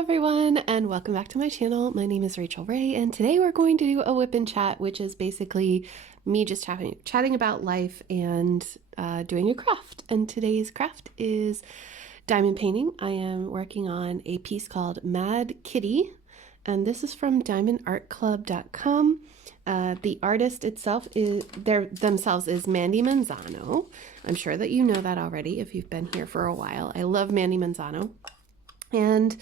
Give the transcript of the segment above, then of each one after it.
everyone, and welcome back to my channel. My name is RACHELRAE, and today we're going to do a Wipnchat, which is basically me just chatting about life and doing a craft. And today's craft is diamond painting. I am working on a piece called Mad Kitty, and this is from diamondartclub.com. The artist itself themselves is Mandy Manzano. I'm sure that you know that already if you've been here for a while. I love Mandy Manzano. And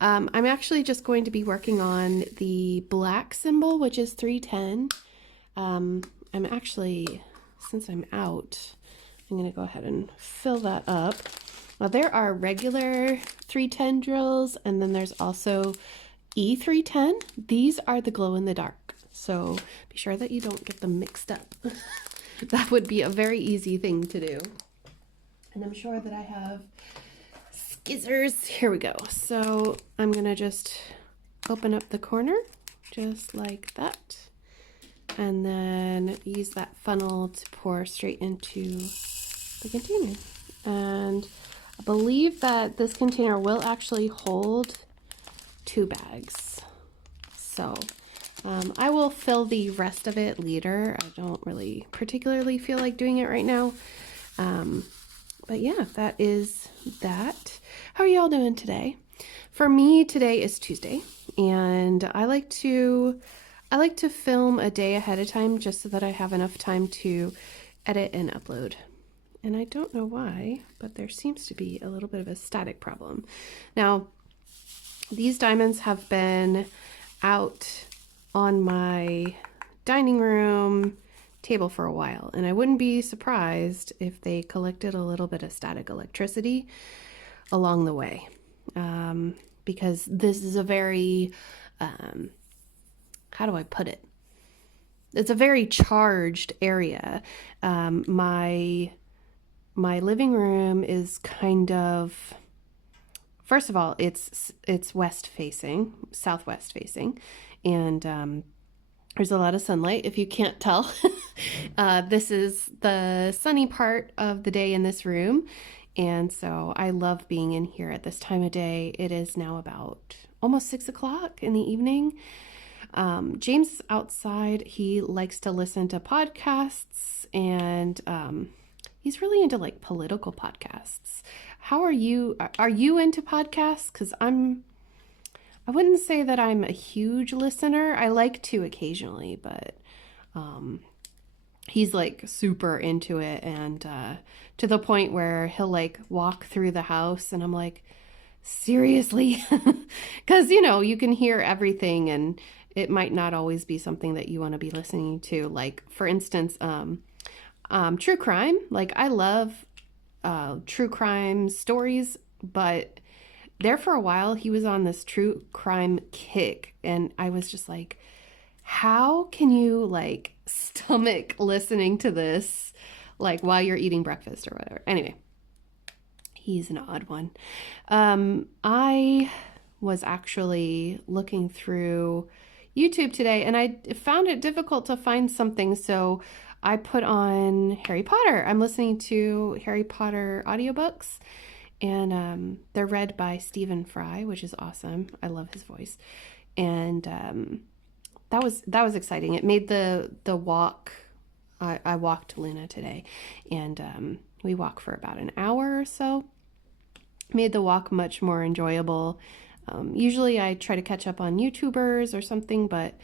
I'm actually just going to be working on the black symbol, which is 310. I'm actually, since I'm out, I'm going to go ahead and fill that up. Well, there are regular 310 drills, and then there's also E310. These are the glow in the dark, so be sure that you don't get them mixed up. That would be a very easy thing to do. And I'm sure that I have scissors. Here we go. So I'm gonna just open up the corner just like that, and then use that funnel to pour straight into the container. And I believe that this container will actually hold 2 bags. So I will fill the rest of it later. I don't really particularly feel like doing it right now. But yeah, that is that. How are y'all doing today? For me, today is Tuesday, and I like to film a day ahead of time just so that I have enough time to edit and upload. And I don't know why, but there seems to be a little bit of a static problem. Now, these diamonds have been out on my dining room table for a while, and I wouldn't be surprised if they collected a little bit of static electricity along the way, because this is a very how do I put it, it's a very charged area. My living room is kind of, first of all, it's west facing, southwest facing, and there's a lot of sunlight, if you can't tell. This is the sunny part of the day in this room, and so I love being in here at this time of day. It is now about almost 6 o'clock in the evening. James is outside. He likes to listen to podcasts, and he's really into like political podcasts. How are you? Are you into podcasts? Because I wouldn't say that I'm a huge listener. I like to occasionally, but he's like super into it, and to the point where he'll like walk through the house, and I'm like, seriously? Because you can hear everything, and it might not always be something that you want to be listening to. Like, for instance, true crime. Like, I love true crime stories, but there for a while he was on this true crime kick, and I was just like, how can you like stomach listening to this like while you're eating breakfast or whatever? Anyway, he's an odd one. I was actually looking through YouTube today, and I found it difficult to find something, so I put on Harry Potter. I'm listening to Harry Potter audiobooks, and they're read by Stephen Fry, which is awesome. I love his voice. And that was exciting. It made the walk. I walked Luna today, and we walked for about an hour or so. Made the walk much more enjoyable. Usually I try to catch up on YouTubers or something, but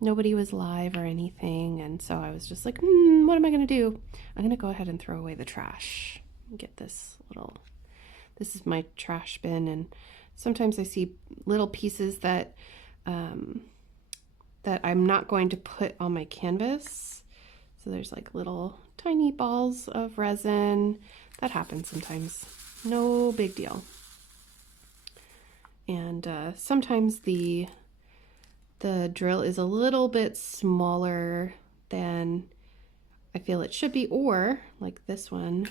nobody was live or anything, and so I was just like, what am I gonna do? I'm gonna go ahead and throw away the trash. Get this is my trash bin, and sometimes I see little pieces that that I'm not going to put on my canvas. So there's like little tiny balls of resin. That happens sometimes. No big deal. And sometimes the drill is a little bit smaller than I feel it should be, or like this one,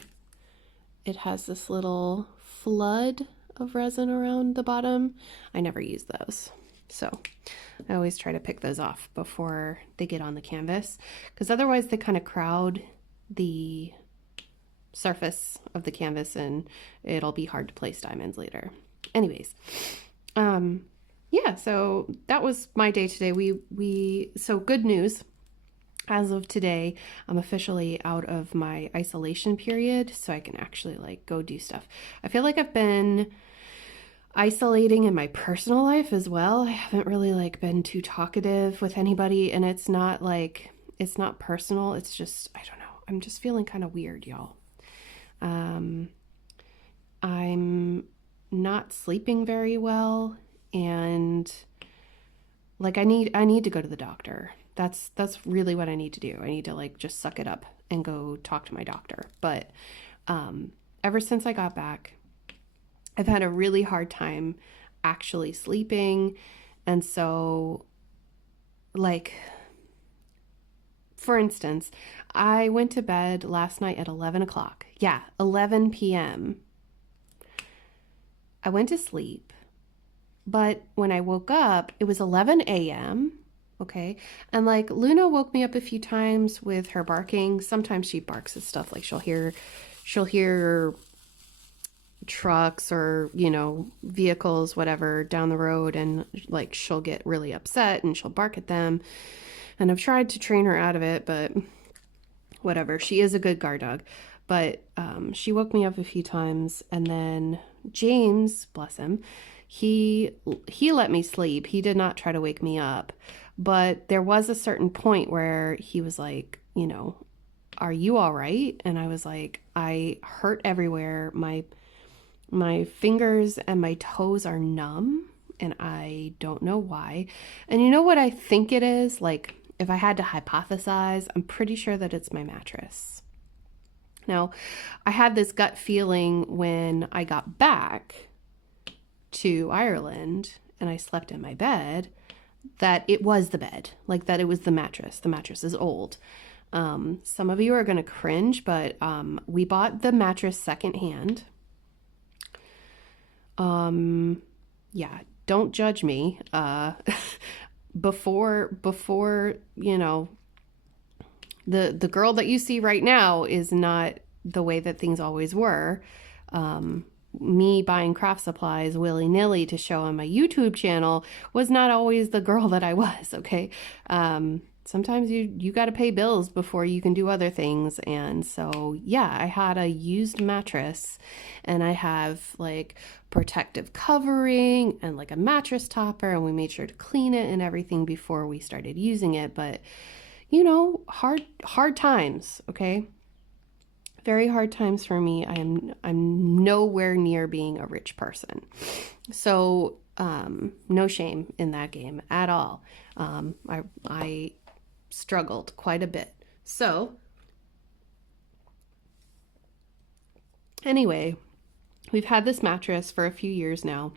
it has this little flood of resin around the bottom. I never use those, so I always try to pick those off before they get on the canvas, because otherwise they kind of crowd the surface of the canvas and it'll be hard to place diamonds later. Anyways, Um, yeah, so that was my day today. So good news. As of today, I'm officially out of my isolation period, so I can actually like go do stuff. I feel like I've been isolating in my personal life as well. I haven't really like been too talkative with anybody, and it's not personal. It's just I don't know. I'm just feeling kind of weird, y'all. Um, I'm not sleeping very well, and like I need to go to the doctor. That's really what I need to do. I need to like just suck it up and go talk to my doctor. But ever since I got back, I've had a really hard time actually sleeping. And so, like, for instance, I went to bed last night at 11 o'clock. Yeah, 11 p.m. I went to sleep, but when I woke up, it was 11 a.m. Okay. And like Luna woke me up a few times with her barking. Sometimes she barks at stuff like she'll hear trucks or, vehicles, whatever, down the road, and like she'll get really upset and she'll bark at them. And I've tried to train her out of it, but whatever. She is a good guard dog. But she woke me up a few times, and then James, bless him, he let me sleep. He did not try to wake me up. But there was a certain point where he was like, are you all right? And I was like, I hurt everywhere. My fingers and my toes are numb, and I don't know why. And you know what I think it is? Like, if I had to hypothesize, I'm pretty sure that it's my mattress. Now, I had this gut feeling when I got back to Ireland and I slept in my bed that it was the bed, like that it was the mattress. The mattress is old. Some of you are going to cringe, but we bought the mattress secondhand. Yeah, don't judge me. Before the girl that you see right now is not the way that things always were. Me buying craft supplies willy-nilly to show on my YouTube channel was not always the girl that I was, okay? Sometimes you got to pay bills before you can do other things. And so, yeah, I had a used mattress, and I have like protective covering and like a mattress topper, and we made sure to clean it and everything before we started using it. But hard times, okay? Very hard times for me. I'm nowhere near being a rich person. So, no shame in that game at all. I struggled quite a bit. So, anyway, we've had this mattress for a few years now,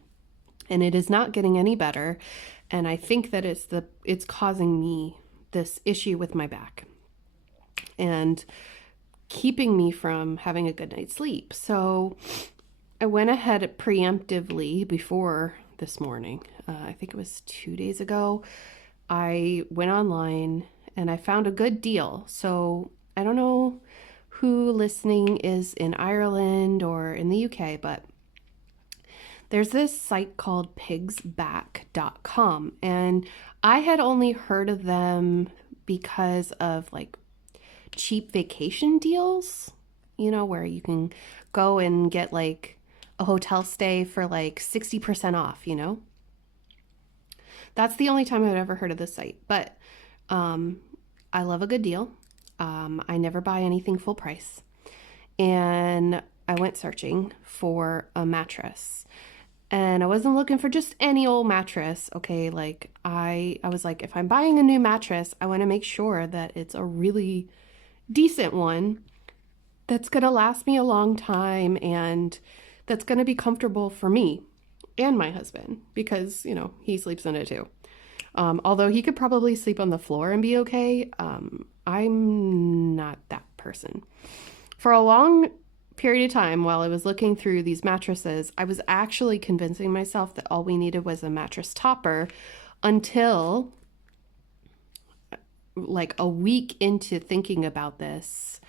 and it is not getting any better. And I think that it's causing me this issue with my back and keeping me from having a good night's sleep. So I went ahead preemptively before this morning. I think it was 2 days ago. I went online and I found a good deal. So I don't know who listening is in Ireland or in the UK, but there's this site called pigsback.com, and I had only heard of them because of like cheap vacation deals, where you can go and get like a hotel stay for like 60% off, That's the only time I've ever heard of this site, but I love a good deal. I never buy anything full price. And I went searching for a mattress. And I wasn't looking for just any old mattress, okay? Like, I was like, if I'm buying a new mattress, I want to make sure that it's a really decent one that's going to last me a long time and that's going to be comfortable for me and my husband because, he sleeps in it too. Although he could probably sleep on the floor and be okay, I'm not that person. For a long period of time while I was looking through these mattresses, I was actually convincing myself that all we needed was a mattress topper until like a week into thinking about this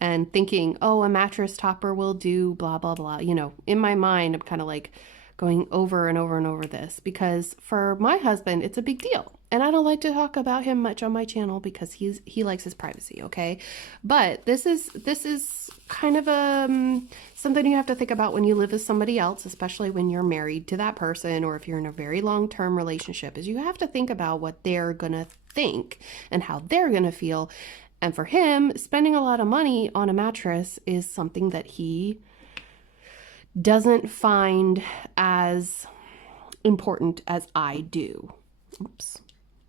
and thinking, oh, a mattress topper will do blah, blah, blah. In my mind, I'm kind of like going over and over and over this, because for my husband, it's a big deal. And I don't like to talk about him much on my channel because he likes his privacy, okay? But this is kind of something you have to think about when you live with somebody else, especially when you're married to that person, or if you're in a very long-term relationship, is you have to think about what they're gonna think and how they're gonna feel. And for him, spending a lot of money on a mattress is something that he doesn't find as important as I do. Oops,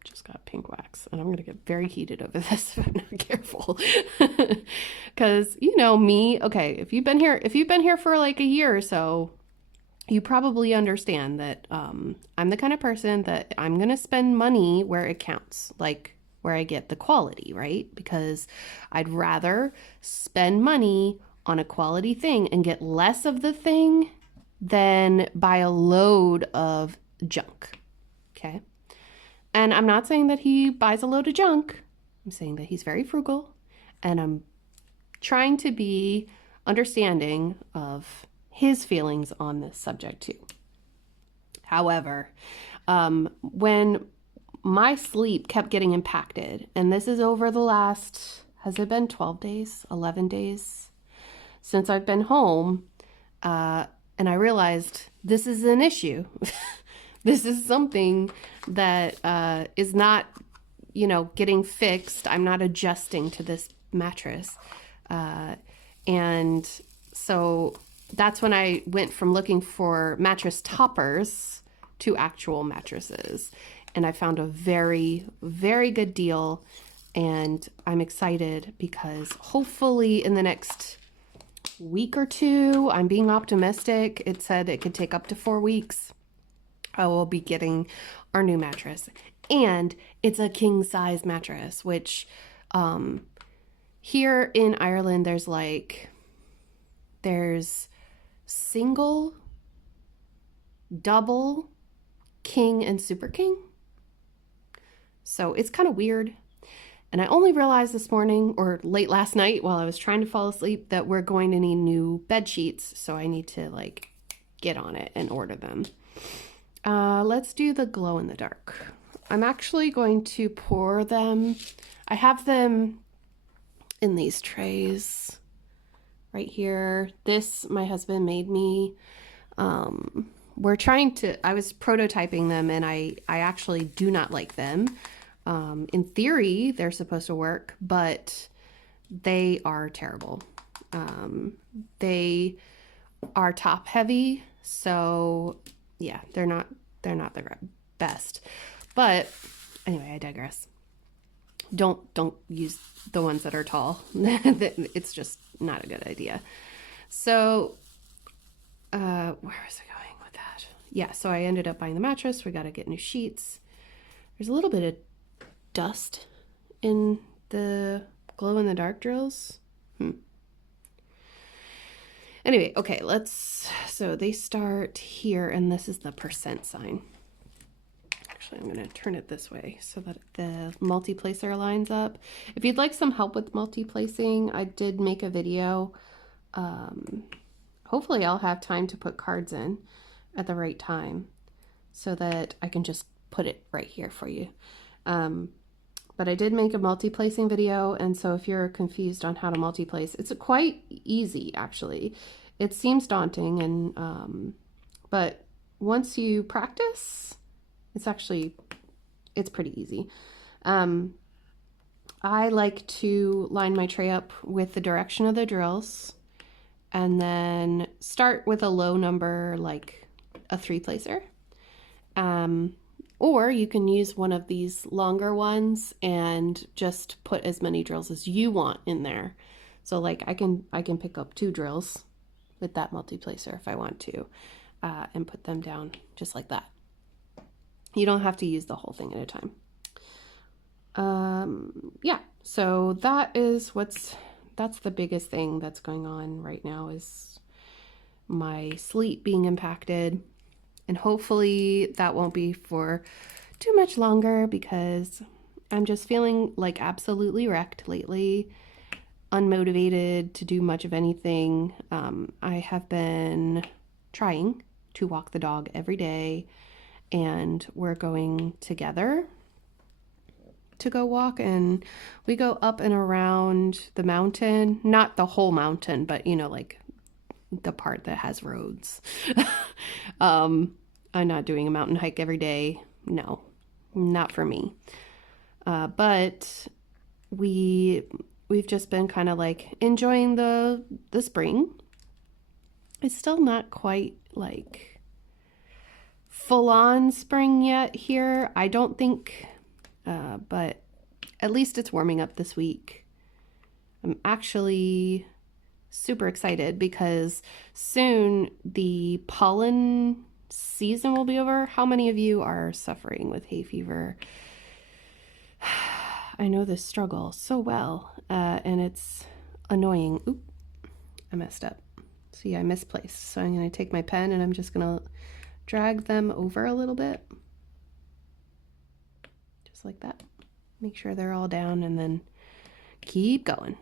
just got pink wax, and I'm gonna get very heated over this if I'm not careful. Because you know me, okay, if you've been here for like a year or so, you probably understand that I'm the kind of person that I'm gonna spend money where it counts, like where I get the quality, right? Because I'd rather spend money on a quality thing and get less of the thing than buy a load of junk, okay? And I'm not saying that he buys a load of junk. I'm saying that he's very frugal, and I'm trying to be understanding of his feelings on this subject too. However, when my sleep kept getting impacted, and this is over the last, has it been 12 days, 11 days since I've been home, and I realized this is an issue. This is something that is not, getting fixed. I'm not adjusting to this mattress. And so that's when I went from looking for mattress toppers to actual mattresses. And I found a very, very good deal, and I'm excited because hopefully in the next week or two, I'm being optimistic. It said it could take up to 4 weeks. I will be getting our new mattress, and it's a king size mattress, which here in Ireland, there's single, double, king, and super king. So it's kind of weird. And I only realized this morning, or late last night while I was trying to fall asleep, that we're going to need new bed sheets. So I need to get on it and order them. Let's do the glow in the dark. I'm actually going to pour them. I have them in these trays right here. This, my husband made me. I was prototyping them, and I actually do not like them. In theory, they're supposed to work, but they are terrible. They are top heavy, so yeah, they're not the best. But anyway, I digress. Don't use the ones that are tall. It's just not a good idea. So, where was I going with that? Yeah, so I ended up buying the mattress. We got to get new sheets. There's a little bit of dust in the glow in the dark drills. Anyway, okay, so they start here, and this is the percent sign. Actually, I'm going to turn it this way so that the multi-placer lines up. If you'd like some help with multi-placing, I did make a video. Hopefully I'll have time to put cards in at the right time so that I can just put it right here for you. But I did make a multi-placing video, and so if you're confused on how to multi-place, it's quite easy, actually. It seems daunting, and but once you practice, it's pretty easy. I like to line my tray up with the direction of the drills, and then start with a low number, like a 3-placer. Or you can use one of these longer ones and just put as many drills as you want in there. So I can pick up 2 drills with that multi-placer if I want to, and put them down just like that. You don't have to use the whole thing at a time. Yeah, so that's the biggest thing that's going on right now, is my sleep being impacted. And hopefully that won't be for too much longer, because I'm just feeling absolutely wrecked lately, unmotivated to do much of anything. I have been trying to walk the dog every day, and we're going together to go walk, and we go up and around the mountain, not the whole mountain, but like the part that has roads. I'm not doing a mountain hike every day. No, not for me. But we've just been kind of like enjoying the spring. It's still not quite like full on spring yet here, I don't think, but at least it's warming up this week. I'm actually super excited because soon the pollen season will be over. How many of you are suffering with hay fever? I know this struggle so well, and it's annoying. Oop, I messed up. See, I misplaced. So I'm going to take my pen and I'm just going to drag them over a little bit. Just like that. Make sure they're all down and then keep going.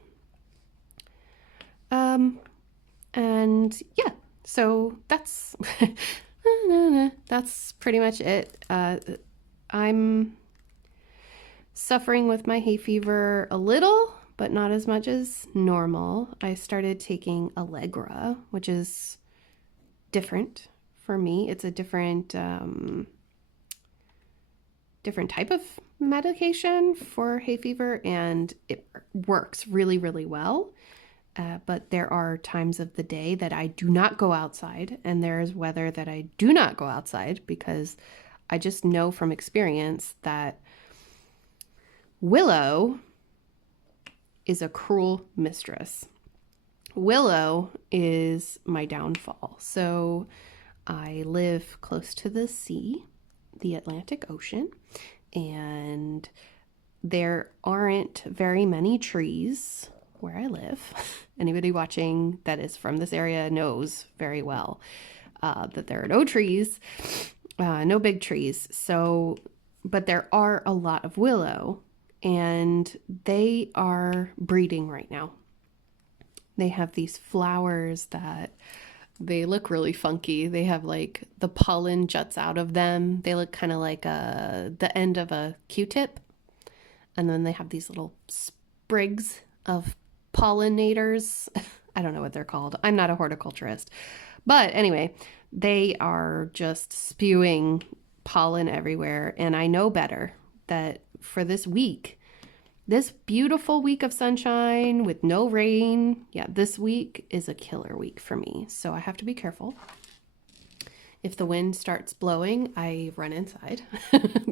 And yeah, so that's, that's pretty much it. I'm suffering with my hay fever a little, but not as much as normal. I started taking Allegra, which is different for me. It's a different type of medication for hay fever, and it works really, really well. But there are times of the day that I do not go outside, and there's weather that I do not go outside, because I just know from experience that Willow is a cruel mistress. Willow is my downfall. So I live close to the sea, the Atlantic Ocean, and there aren't very many trees where I live. Anybody watching that is from this area knows very well that there are no trees, no big trees. So, but there are a lot of willow, and they are breeding right now. They have these flowers that they look really funky. They have like the pollen juts out of them. They look kind of like the end of a Q-tip. And then they have these little sprigs of pollinators. I don't know what they're called. I'm not a horticulturist. But anyway, they are just spewing pollen everywhere. And I know better that for this week, this beautiful week of sunshine with no rain, yeah, this week is a killer week for me. So I have to be careful. If the wind starts blowing, I run inside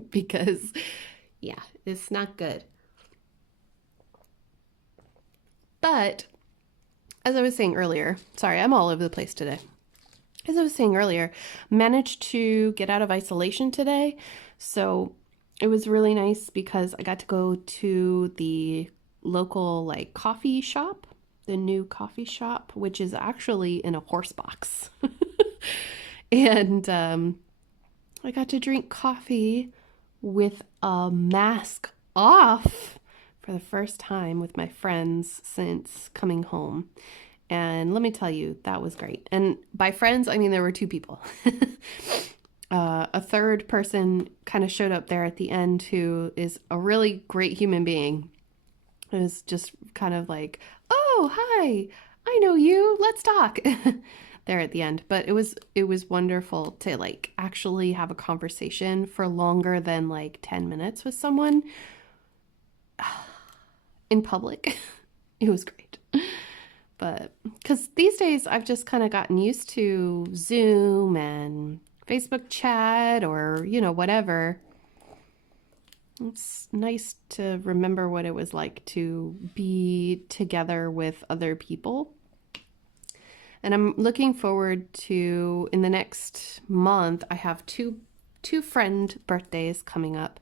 because, yeah, it's not good. But as I was saying earlier, sorry, I'm all over the place today. As I was saying earlier, managed to get out of isolation today. So it was really nice because I got to go to the local like coffee shop, the new coffee shop, which is actually in a horse box. And I got to drink coffee with a mask off for the first time with my friends since coming home. And let me tell you, that was great. And by friends, I mean there were two people. A third person kind of showed up there at the end who is a really great human being. It was just kind of like, oh, hi, I know you, let's talk there at the end. But it was wonderful to like actually have a conversation for longer than like 10 minutes with someone in public. It was great. But because these days I've just kind of gotten used to Zoom and Facebook chat or, you know, whatever. It's nice to remember what it was like to be together with other people. And I'm looking forward to, in the next month, I have two friend birthdays coming up.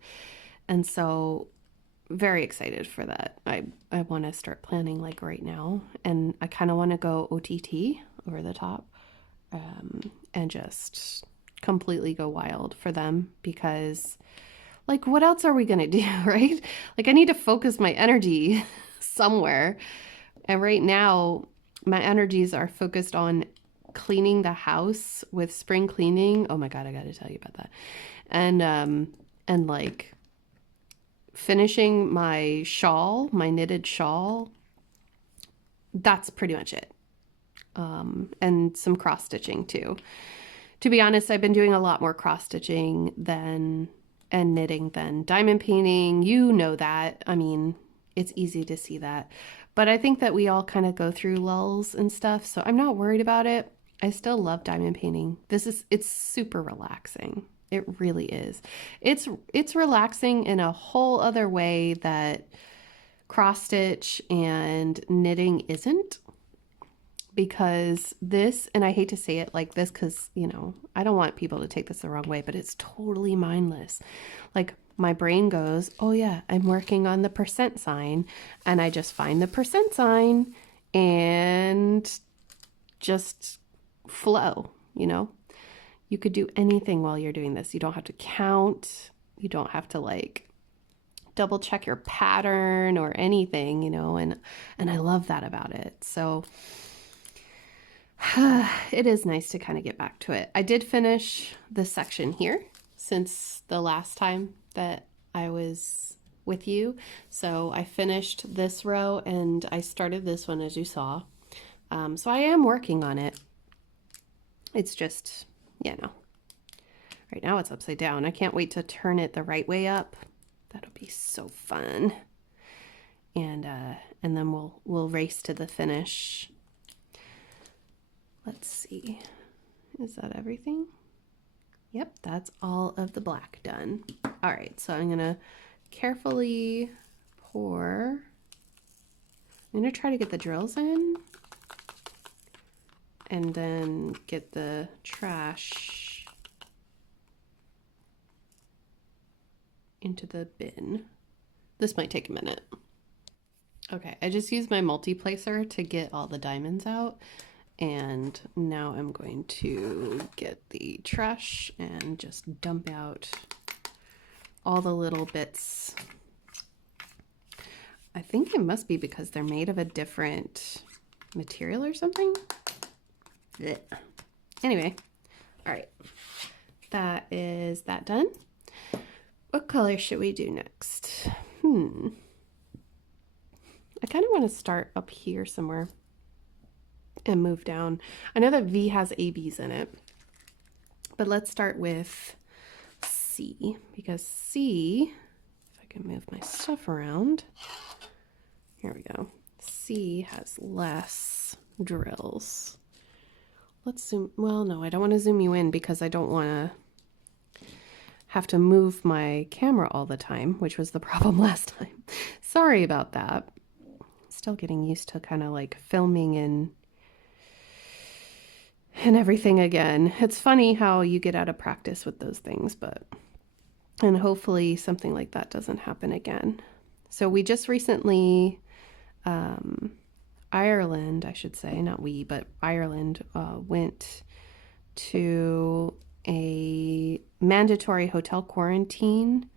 And so very excited for that. I want to start planning like right now. And I kind of want to go OTT, over the top, and just completely go wild for them because like what else are we gonna do, right? Like I need to focus my energy somewhere, and right now my energies are focused on cleaning the house with spring cleaning. Oh my God, I got to tell you about that. And like finishing my shawl, my knitted shawl. That's pretty much it. And some cross stitching too. To be honest, I've been doing a lot more cross stitching and knitting than diamond painting. You know that. I mean, it's easy to see that. But I think that we all kind of go through lulls and stuff, so I'm not worried about it. I still love diamond painting. It's super relaxing. It really is. It's relaxing in a whole other way that cross stitch and knitting isn't. Because this, and I hate to say it like this because, you know, I don't want people to take this the wrong way, but it's totally mindless. Like my brain goes, oh yeah, I'm working on the percent sign, and I just find the percent sign and just flow, you know? You could do anything while you're doing this. You don't have to count. You don't have to like double check your pattern or anything, you know, and I love that about it. So it is nice to kind of get back to it. I did finish this section here since the last time that I was with you. So I finished this row and I started this one, as you saw. So I am working on it. It's just, you know, right now it's upside down. I can't wait to turn it the right way up. That'll be so fun. And then we'll race to the finish. Let's see. Is that everything? Yep, that's all of the black done. All right, so I'm gonna carefully pour. I'm gonna try to get the drills in and then get the trash into the bin. This might take a minute. Okay, I just used my multi-placer to get all the diamonds out. And now I'm going to get the trash and just dump out all the little bits. I think it must be because they're made of a different material or something. Blech. Anyway, all right. That is that done. What color should we do next? I kind of want to start up here somewhere and move down. I know that V has ABs in it, but let's start with C, because C, if I can move my stuff around, here we go. C has less drills. Let's zoom, well, no, I don't want to zoom you in because I don't want to have to move my camera all the time, which was the problem last time. Sorry about that. Still getting used to kind of like filming and everything again. It's funny how you get out of practice with those things, and hopefully something like that doesn't happen again. So we just recently, Ireland, I should say, not we, but Ireland went to a mandatory hotel quarantine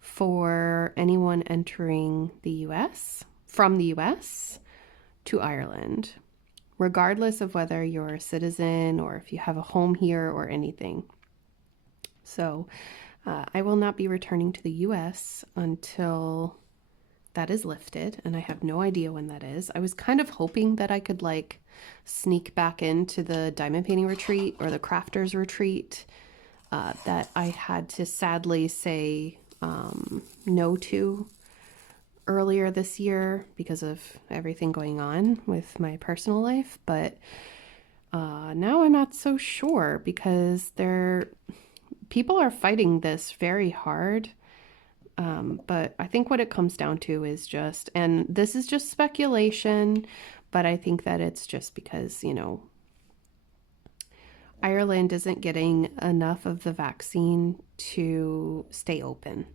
for anyone entering the US, from the US to Ireland, regardless of whether you're a citizen or if you have a home here or anything. So I will not be returning to the US until that is lifted, and I have no idea when that is. I was kind of hoping that I could like sneak back into the diamond painting retreat or the crafters retreat that I had to sadly say no to earlier this year because of everything going on with my personal life, but now I'm not so sure because people are fighting this very hard. But I think what it comes down to is just, and this is just speculation, but I think that it's just because, you know, Ireland isn't getting enough of the vaccine to stay open.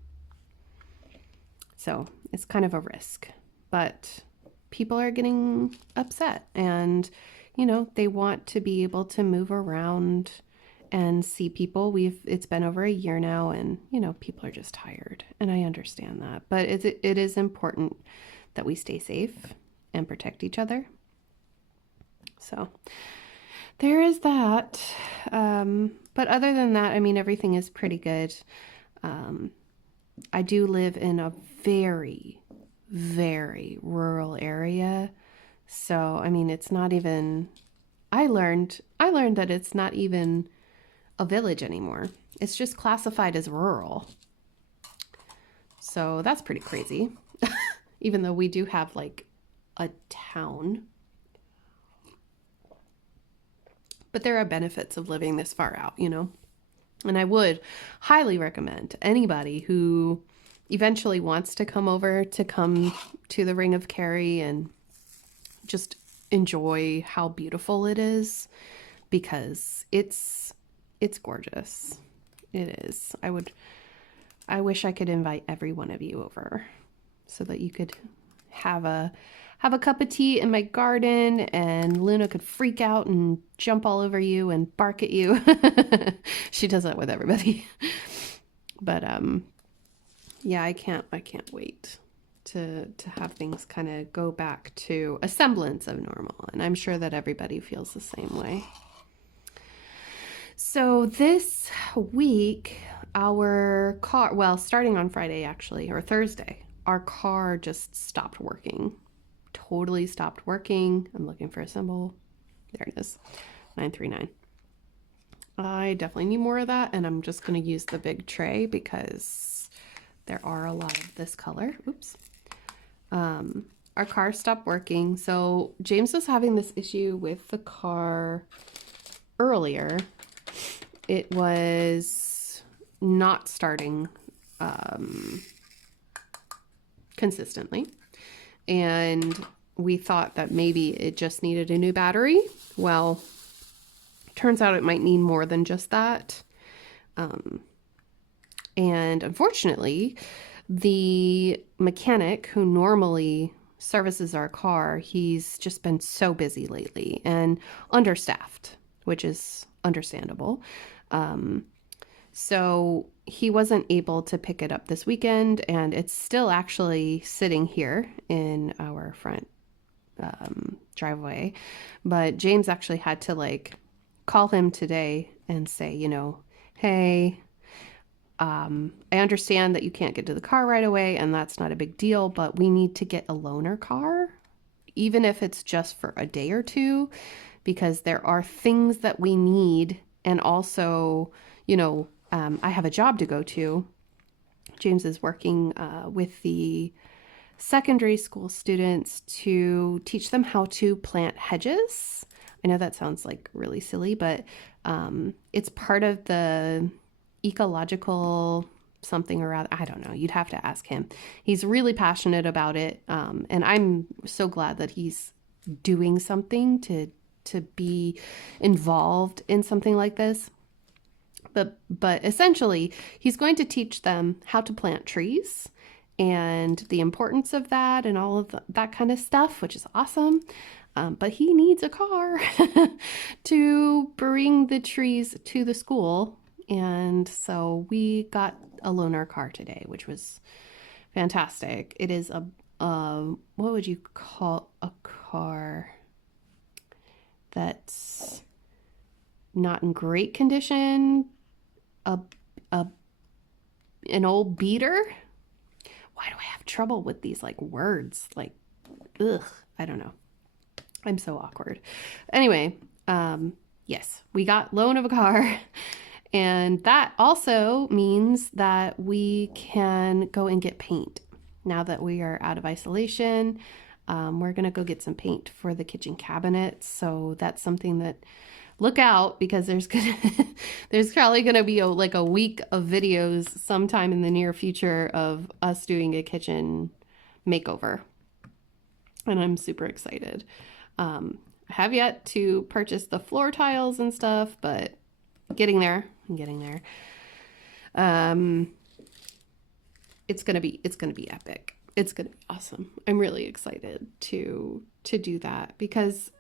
So it's kind of a risk, but people are getting upset and, you know, they want to be able to move around and see people. It's been over a year now, and, you know, people are just tired, and I understand that, but it is important that we stay safe and protect each other. So There is that. But other than that, I mean, everything is pretty good. Um, I do live in a very, very rural area. So, I mean, it's not even I learned that it's not even a village anymore. It's just classified as rural. So, that's pretty crazy. Even though we do have like a town. But there are benefits of living this far out, you know? And I would highly recommend to anybody who eventually wants to come over to come to the Ring of Kerry and just enjoy how beautiful it is, because it's gorgeous. It is. I wish I could invite every one of you over so that you could have a cup of tea in my garden and Luna could freak out and jump all over you and bark at you. She does that with everybody. But yeah, I can't wait to have things kind of go back to a semblance of normal, and I'm sure that everybody feels the same way. So this week, our car, well, starting on Friday actually, or Thursday, our car just stopped working. Totally stopped working. I'm looking for a symbol. There it is. 939. I definitely need more of that, and I'm just going to use the big tray because there are a lot of this color. Oops. Our car stopped working. So James was having this issue with the car earlier. It was not starting consistently. And we thought that maybe it just needed a new battery. Well, turns out it might need more than just that. And unfortunately, the mechanic who normally services our car, he's just been so busy lately and understaffed, which is understandable. So he wasn't able to pick it up this weekend, and it's still actually sitting here in our front driveway. But James actually had to like call him today and say, you know, hey, I understand that you can't get to the car right away, and that's not a big deal, but we need to get a loaner car, even if it's just for a day or two, because there are things that we need. And also, you know, I have a job to go to. James is working with the secondary school students to teach them how to plant hedges. I know that sounds like really silly, but it's part of the ecological something or other. I don't know. You'd have to ask him. He's really passionate about it. And I'm so glad that he's doing something to be involved in something like this. But essentially, he's going to teach them how to plant trees and the importance of that and all of that kind of stuff, which is awesome. But he needs a car to bring the trees to the school. And so we got a loaner car today, which was fantastic. It is a what would you call a car that's not in great condition? An old beater? Why do I have trouble with these like words? Like, ugh, I don't know. I'm so awkward. Anyway, yes, we got loan of a car. And that also means that we can go and get paint. Now that we are out of isolation, we're going to go get some paint for the kitchen cabinets. So that's something that, look out, because there's probably going to be a week of videos sometime in the near future of us doing a kitchen makeover. And I'm super excited. I have yet to purchase the floor tiles and stuff, but I'm getting there. It's gonna be epic. It's gonna be awesome. I'm really excited to do that, because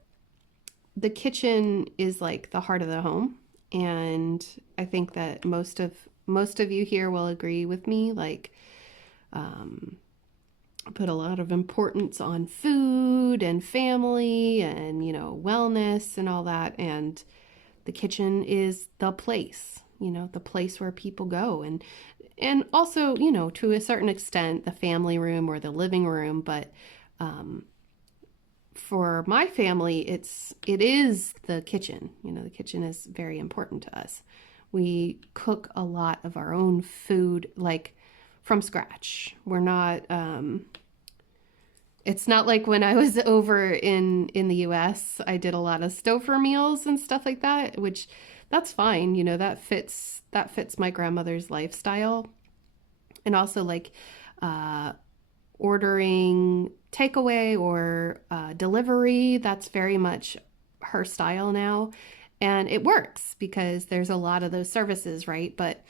the kitchen is like the heart of the home, and I think that most of you here will agree with me. Like, put a lot of importance on food and family and, wellness and all that. And the kitchen is the place, the place where people go. And also, to a certain extent, the family room or the living room. But for my family, it is the kitchen. The kitchen is very important to us. We cook a lot of our own food, like from scratch. We're not, it's not like when I was over in the US, I did a lot of stouffer meals and stuff like that, which that's fine. That fits my grandmother's lifestyle. And also like, ordering takeaway or delivery, that's very much her style now. And it works because there's a lot of those services, right? But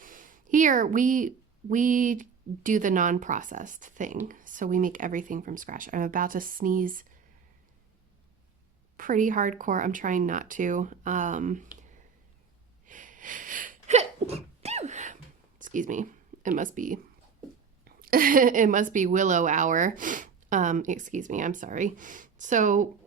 here we do the non-processed thing. So we make everything from scratch. I'm about to sneeze pretty hardcore. I'm trying not to. Excuse me. It must be Willow hour. Excuse me. I'm sorry. So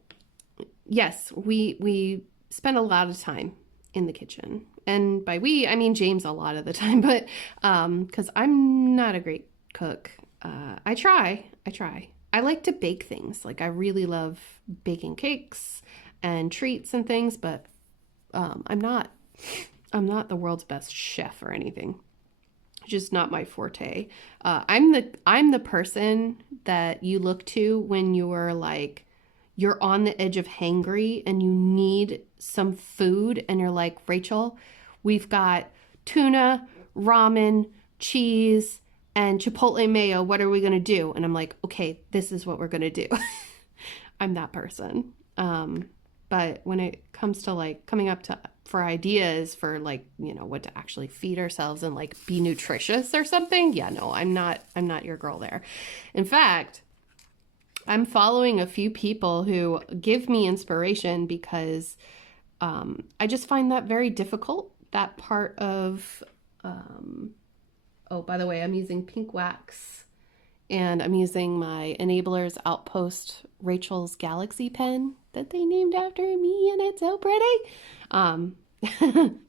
yes, we spend a lot of time in the kitchen. And by we, I mean James a lot of the time, but because I'm not a great cook. I try. I like to bake things. Like I really love baking cakes and treats and things, but I'm not the world's best chef or anything. Just not my forte. I'm the person that you look to when you're like, you're on the edge of hangry and you need some food and you're like, Rachel, we've got tuna, ramen, cheese, and chipotle mayo. What are we going to do? And I'm like, okay, this is what we're going to do. I'm that person. But when it comes to like coming up for ideas for like, what to actually feed ourselves and like be nutritious or something. Yeah, no, I'm not your girl there. In fact, I'm following a few people who give me inspiration because I just find that very difficult. That part of, oh, by the way, I'm using pink wax and I'm using my Enablers Outpost Rachel's Galaxy pen that they named after me, and it's so pretty.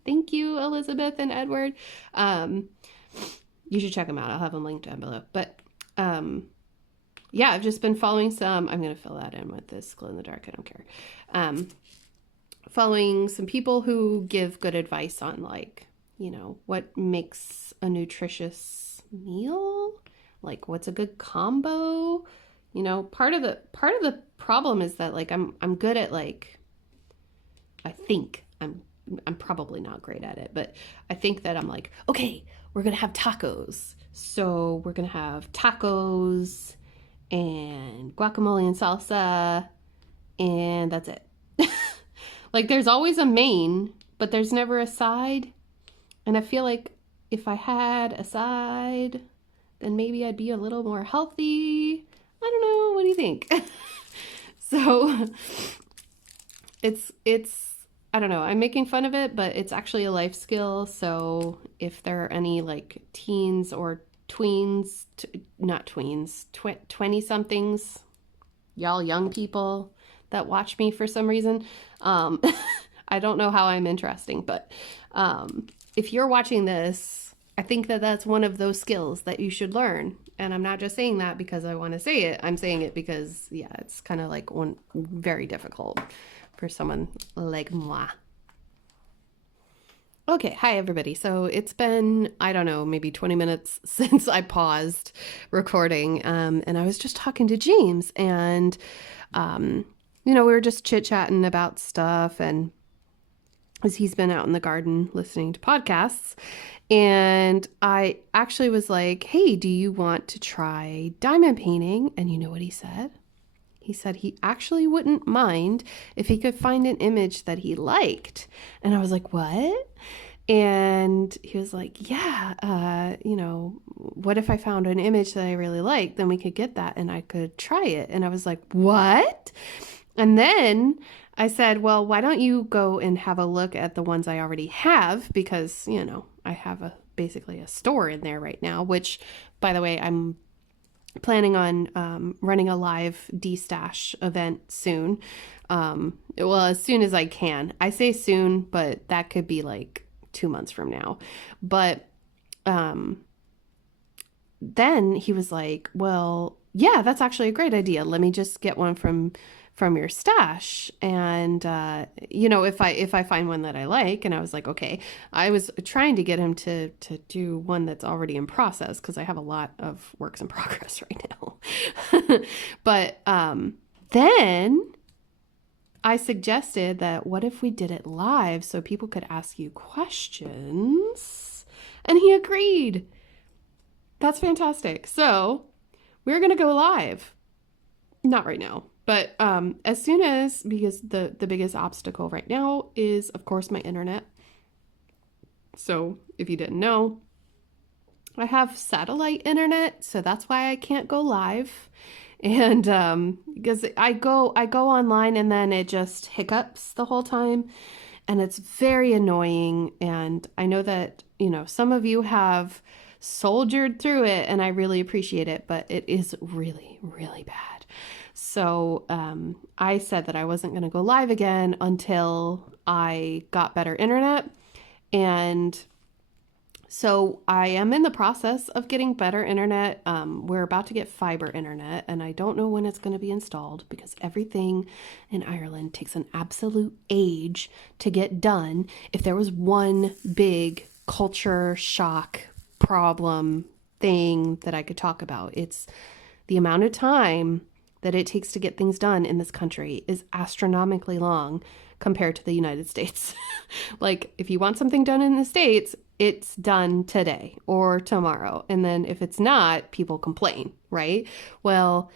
Thank you, Elizabeth and Edward. You should check them out. I'll have them linked down below. But yeah, I've just been following some. I'm going to fill that in with this glow in the dark. I don't care. Following some people who give good advice on like, what makes a nutritious meal, like what's a good combo. Part of the problem is that like I'm good at like, I think I'm probably not great at it, but I think that I'm like, okay, we're going to have tacos. So we're going to have tacos and guacamole and salsa, and that's it. Like there's always a main, but there's never a side. And I feel like if I had a side, then maybe I'd be a little more healthy. I don't know. What do you think? So it's I don't know. I'm making fun of it, but it's actually a life skill. So if there are any like teens or tweens, not tweens, 20-somethings, y'all young people that watch me for some reason, I don't know how I'm interesting, but if you're watching this, I think that that's one of those skills that you should learn. And I'm not just saying that because I want to say it. I'm saying it because, yeah, it's kind of like very difficult for someone like moi. Okay, hi everybody. So it's been, I don't know, maybe 20 minutes since I paused recording, and I was just talking to James, and we were just chit-chatting about stuff, and as he's been out in the garden listening to podcasts, and I actually was like, hey, do you want to try diamond painting? And you know what he said? He said he actually wouldn't mind if he could find an image that he liked. And I was like, what? And he was like, yeah, what if I found an image that I really liked? Then we could get that and I could try it. And I was like, what? And then I said, well, why don't you go and have a look at the ones I already have? Because, I have basically a store in there right now, which, by the way, I'm planning on running a live D-stash event soon. Well, as soon as I can. I say soon, but that could be like 2 months from now. But then he was like, well, yeah, that's actually a great idea. Let me just get one from your stash. And, if I find one that I like. And I was like, okay. I was trying to get him to do one that's already in process, because I have a lot of works in progress right now. But then I suggested that what if we did it live so people could ask you questions? And he agreed. That's fantastic. So we're going to go live. Not right now, but as soon as, because the biggest obstacle right now is, of course, my internet. So if you didn't know, I have satellite internet, so that's why I can't go live. And because I go online and then it just hiccups the whole time, and it's very annoying. And I know that, some of you have soldiered through it, and I really appreciate it, but it is really, really bad. So I said that I wasn't going to go live again until I got better internet. And so I am in the process of getting better internet. We're about to get fiber internet, and I don't know when it's going to be installed, because everything in Ireland takes an absolute age to get done. If there was one big culture shock problem thing that I could talk about, it's the amount of time that it takes to get things done in this country is astronomically long compared to the United States. Like, if you want something done in the States, it's done today or tomorrow. And then if it's not, people complain, right? Well,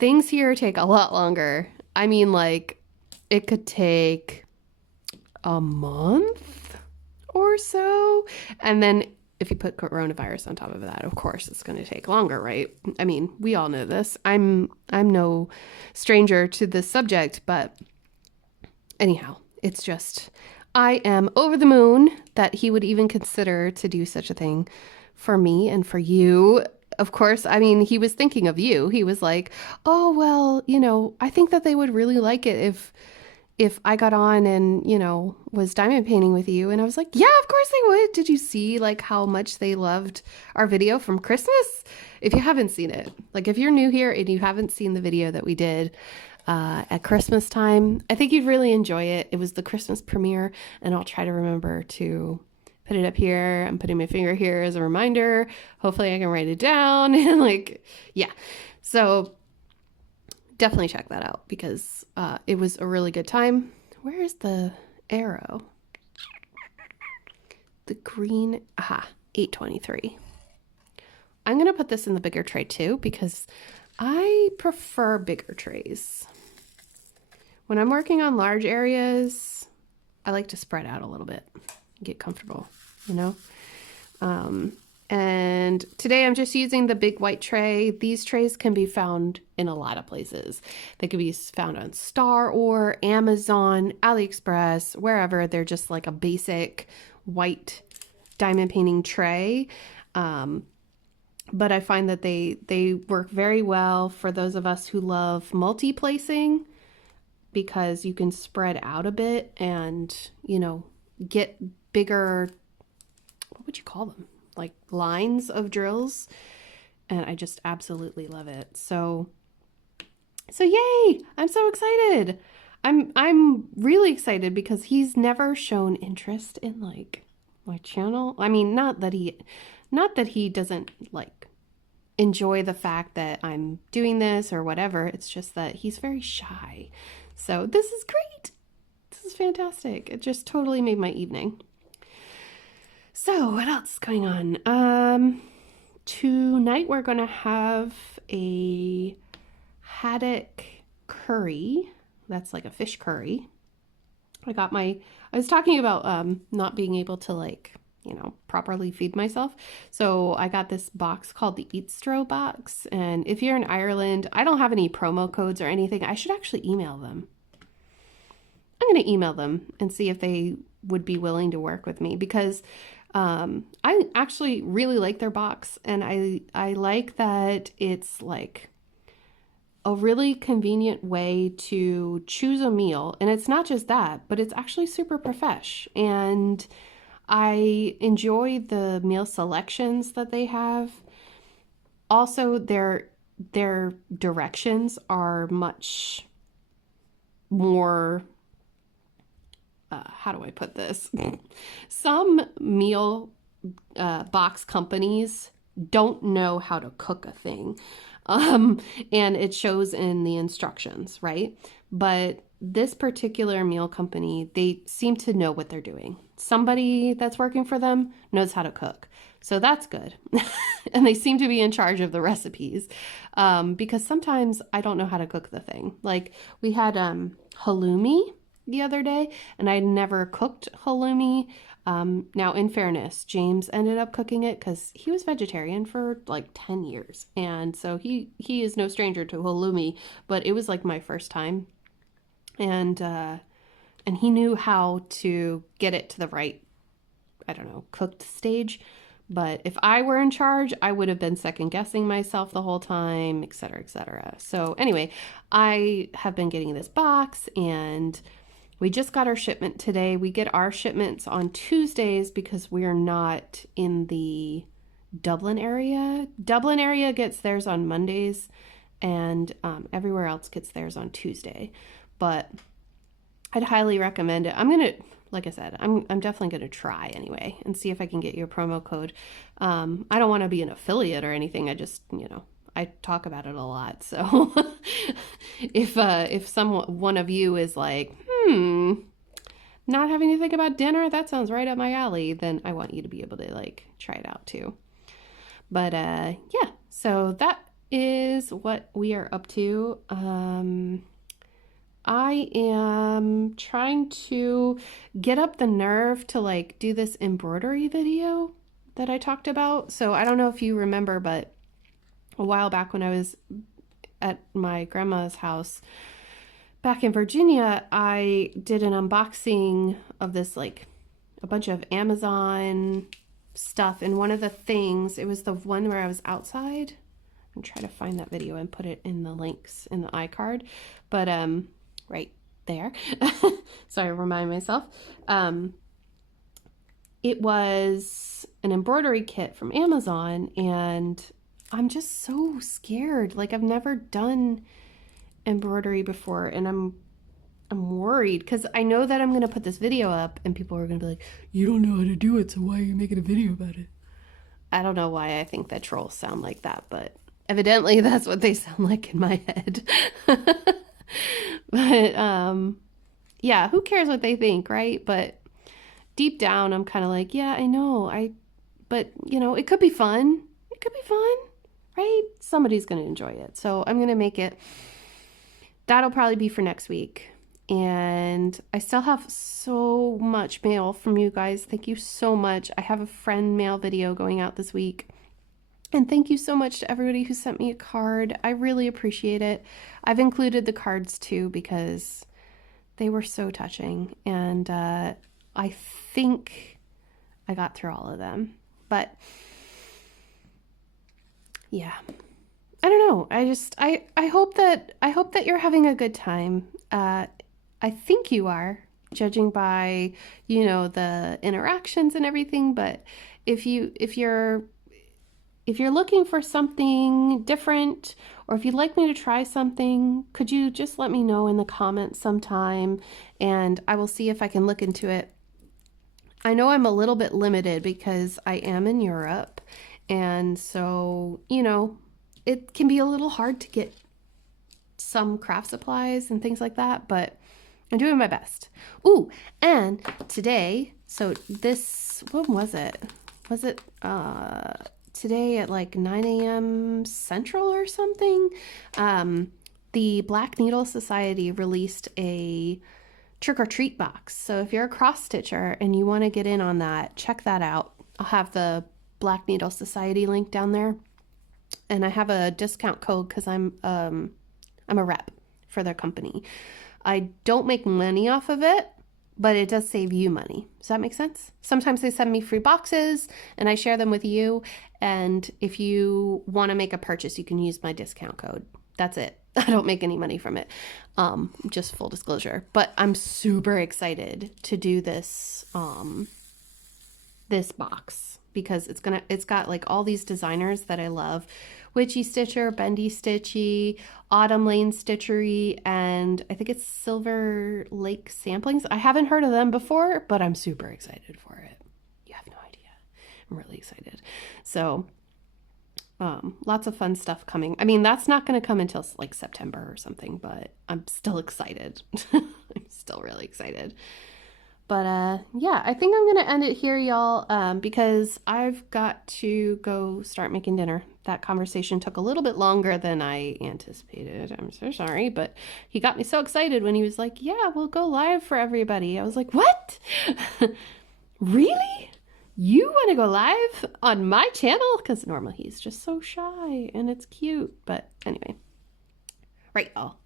things here take a lot longer. I mean, like, it could take a month or so. And then if you put coronavirus on top of that, of course, it's going to take longer, right? I mean, we all know this. I'm no stranger to this subject, but anyhow, it's just, I am over the moon that he would even consider to do such a thing for me and for you. Of course, I mean, he was thinking of you. He was like, oh, well, I think that they would really like it if I got on and, was diamond painting with you. And I was like, yeah, of course they would. Did you see like how much they loved our video from Christmas? If you haven't seen it, like if you're new here and you haven't seen the video that we did at Christmas time, I think you'd really enjoy it. It was the Christmas premiere, and I'll try to remember to put it up here. I'm putting my finger here as a reminder. Hopefully I can write it down. And yeah. So definitely check that out, because it was a really good time. Where is the arrow? The green, 823. I'm going to put this in the bigger tray too, because I prefer bigger trays. When I'm working on large areas, I like to spread out a little bit, get comfortable, And today I'm just using the big white tray. These trays can be found in a lot of places. They could be found on Star or Amazon, AliExpress, wherever. They're just like a basic white diamond painting tray. But I find that they work very well for those of us who love multi-placing, because you can spread out a bit and, get bigger, what would you call them? Like lines of drills. And I just absolutely love it. So yay! I'm so excited. I'm really excited because he's never shown interest in like my channel. I mean, not that he doesn't like enjoy the fact that I'm doing this or whatever. It's just that he's very shy. So this is great. This is fantastic. It just totally made my evening. So what else is going on? Tonight we're going to have a haddock curry. That's like a fish curry. I was talking about not being able to properly feed myself. So I got this box called the Eatstro box. And if you're in Ireland, I don't have any promo codes or anything. I should actually email them. I'm going to email them and see if they would be willing to work with me, because I actually really like their box, and I like that it's like a really convenient way to choose a meal. And it's not just that, but it's actually super profesh. And I enjoy the meal selections that they have. Also, their directions are much more, how do I put this? Some meal box companies don't know how to cook a thing. And it shows in the instructions, right? But this particular meal company, they seem to know what they're doing. Somebody that's working for them knows how to cook. So that's good. And they seem to be in charge of the recipes, because sometimes I don't know how to cook the thing. Like we had halloumi the other day, and I'd never cooked halloumi. Now, in fairness, James ended up cooking it because he was vegetarian for like 10 years. And so he is no stranger to halloumi, but it was like my first time. And he knew how to get it to the right, I don't know, cooked stage. But if I were in charge, I would have been second guessing myself the whole time, et cetera, et cetera. So anyway, I have been getting this box, and we just got our shipment today. We get our shipments on Tuesdays because we're not in the Dublin area. Dublin area gets theirs on Mondays, and everywhere else gets theirs on Tuesday. But I'd highly recommend it. I'm gonna, like I said, I'm definitely gonna try anyway and see if I can get you a promo code. I don't want to be an affiliate or anything. I just, I talk about it a lot. So if one of you is like, not having to think about dinner, that sounds right up my alley, then I want you to be able to like try it out too. But yeah, so that is what we are up to. I am trying to get up the nerve to like do this embroidery video that I talked about. So I don't know if you remember, but a while back when I was at my grandma's house back in Virginia, I did an unboxing of this, like a bunch of Amazon stuff. And one of the things, it was the one where I was outside. I'm trying to find that video and put it in the links in the iCard. But right there. Sorry, remind myself. It was an embroidery kit from Amazon, and I'm just so scared. Like I've never done embroidery before, and I'm worried because I know that I'm going to put this video up and people are going to be like, you don't know how to do it, so why are you making a video about it? I don't know why I think that trolls sound like that, but evidently that's what they sound like in my head. But yeah, who cares what they think, right? But deep down I'm kind of like, yeah, I know. But it could be fun. It could be fun, right? Somebody's going to enjoy it. So I'm going to make it. That'll probably be for next week. And I still have so much mail from you guys. Thank you so much. I have a friend mail video going out this week. And thank you so much to everybody who sent me a card. I really appreciate it. I've included the cards too because they were so touching. And I think I got through all of them. But yeah. I don't know. I hope that you're having a good time. I think you are, judging by, the interactions and everything, but if you're looking for something different, or if you'd like me to try something, could you just let me know in the comments sometime, and I will see if I can look into it. I know I'm a little bit limited because I am in Europe, and so, it can be a little hard to get some craft supplies and things like that, but I'm doing my best. Ooh, and today, so this, when was it? Was it today at like 9 a.m. Central or something? The Black Needle Society released a trick-or-treat box. So if you're a cross-stitcher and you want to get in on that, check that out. I'll have the Black Needle Society link down there. And I have a discount code because I'm a rep for their company. I don't make money off of it, but it does save you money. Does that make sense? Sometimes they send me free boxes and I share them with you. And if you want to make a purchase, you can use my discount code. That's it. I don't make any money from it. Just full disclosure. But I'm super excited to do this this box because it's got like all these designers that I love. Witchy Stitcher, Bendy Stitchy, Autumn Lane Stitchery, and I think it's Silver Lake Samplings. I haven't heard of them before, but I'm super excited for it. You have no idea. I'm really excited. So lots of fun stuff coming. I mean, that's not going to come until like September or something, but I'm still excited. I'm still really excited. But yeah, I think I'm going to end it here, y'all, because I've got to go start making dinner. That conversation took a little bit longer than I anticipated. I'm so sorry, but he got me so excited when he was like, yeah, we'll go live for everybody. I was like, what? Really? You want to go live on my channel? Because normally he's just so shy and it's cute. But anyway, right, y'all.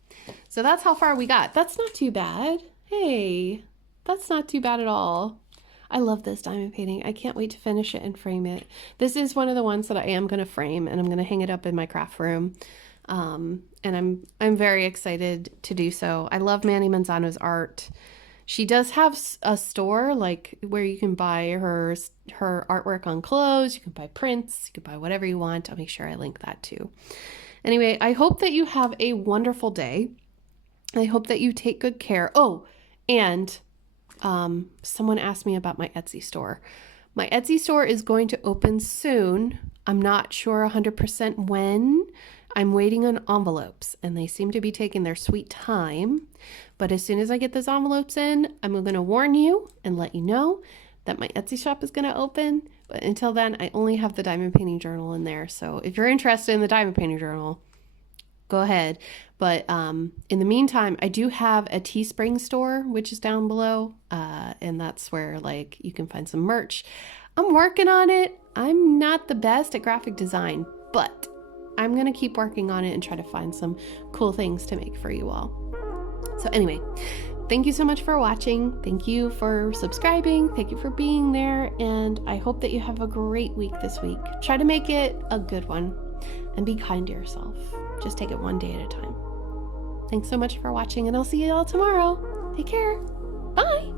So that's how far we got. That's not too bad. Hey, that's not too bad at all. I love this diamond painting. I can't wait to finish it and frame it. This is one of the ones that I am going to frame, and I'm going to hang it up in my craft room. And I'm very excited to do so. I love Manny Manzano's art. She does have a store like where you can buy her artwork on clothes. You can buy prints. You can buy whatever you want. I'll make sure I link that too. Anyway, I hope that you have a wonderful day. I hope that you take good care. Oh, and someone asked me about my Etsy store. My Etsy store is going to open soon. I'm not sure 100% when. I'm waiting on envelopes and they seem to be taking their sweet time. But as soon as I get those envelopes in, I'm going to warn you and let you know that my Etsy shop is going to open. But until then, I only have the diamond painting journal in there. So if you're interested in the diamond painting journal, go ahead. But in the meantime, I do have a Teespring store, which is down below. And that's where like you can find some merch. I'm working on it. I'm not the best at graphic design, but I'm going to keep working on it and try to find some cool things to make for you all. So anyway, thank you so much for watching. Thank you for subscribing. Thank you for being there. And I hope that you have a great week this week. Try to make it a good one and be kind to yourself. Just take it one day at a time. Thanks so much for watching, and I'll see you all tomorrow. Take care. Bye.